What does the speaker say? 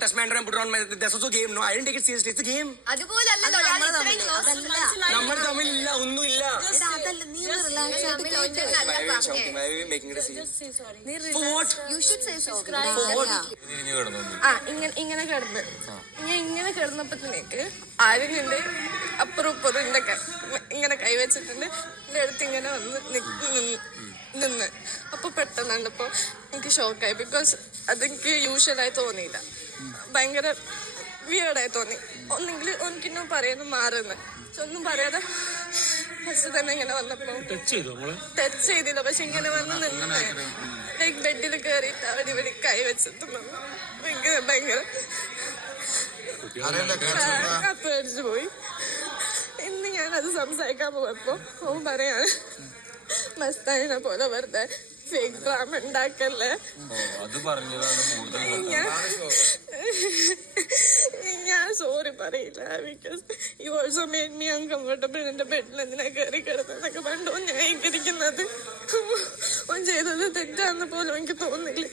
touch my hand and put it on my. That's also game. No, I didn't take it seriously. It's a game. നമ്മൾ തമ്മിലില്ല ഒന്നുമില്ല. Making it a scene. For what? You should say so. ഇങ്ങനെ കിടന്ന് ഇങ്ങനെ കിടന്നപ്പോഴത്തേക്ക് ആരെങ്കിലും അപ്പുറം ഇപ്പുറം ഇങ്ങനെ കൈവച്ചിട്ടുണ്ട്. എന്റെ അടുത്ത് ഇങ്ങനെ വന്ന് നിന്ന് അപ്പൊ പെട്ടെന്ന് കണ്ടപ്പോ എനിക്ക് ഷോക്കായി. ബിക്കോസ് അതെനിക്ക് യൂഷ്വലായി തോന്നിയില്ല. ഭയങ്കര വിയേർഡായി തോന്നി. ഒന്നെങ്കിൽ എനിക്കിന്നും പറയുന്നു മാറുന്നു. ഒന്നും പറയാതെ ഫസ്റ്റ് തന്നെ ഇങ്ങനെ വന്നപ്പോ ടച്ച് ചെയ്തില്ല. പക്ഷെ ഇങ്ങനെ വന്ന് നിന്ന് ലൈക്ക് ബെഡിൽ കയറിയിട്ട് അവിടെ ഇവിടെ കൈ വെച്ചിട്ട് ഭയങ്കര പേടിച്ചു പോയി. ഇന്ന് ഞാനത് സംസാരിക്കാൻ പോയപ്പോ അവൻ പറയാണ് മസ്താനിനെ പോലെ വെറുതെ ഫേക്ക് ഡ്രാമ ഉണ്ടാക്കല്ലേ. ഞാൻ സോറി പറയില്ല. Because you also made me uncomfortable. എന്റെ ബെഡിൽ എന്തിനാ കയറി കിടന്നൊക്കെ പണ്ടോ ന്യായീകരിക്കുന്നത്. ഓൻ ചെയ്തത് തെറ്റാന്ന് പോലും എനിക്ക് തോന്നില്ല.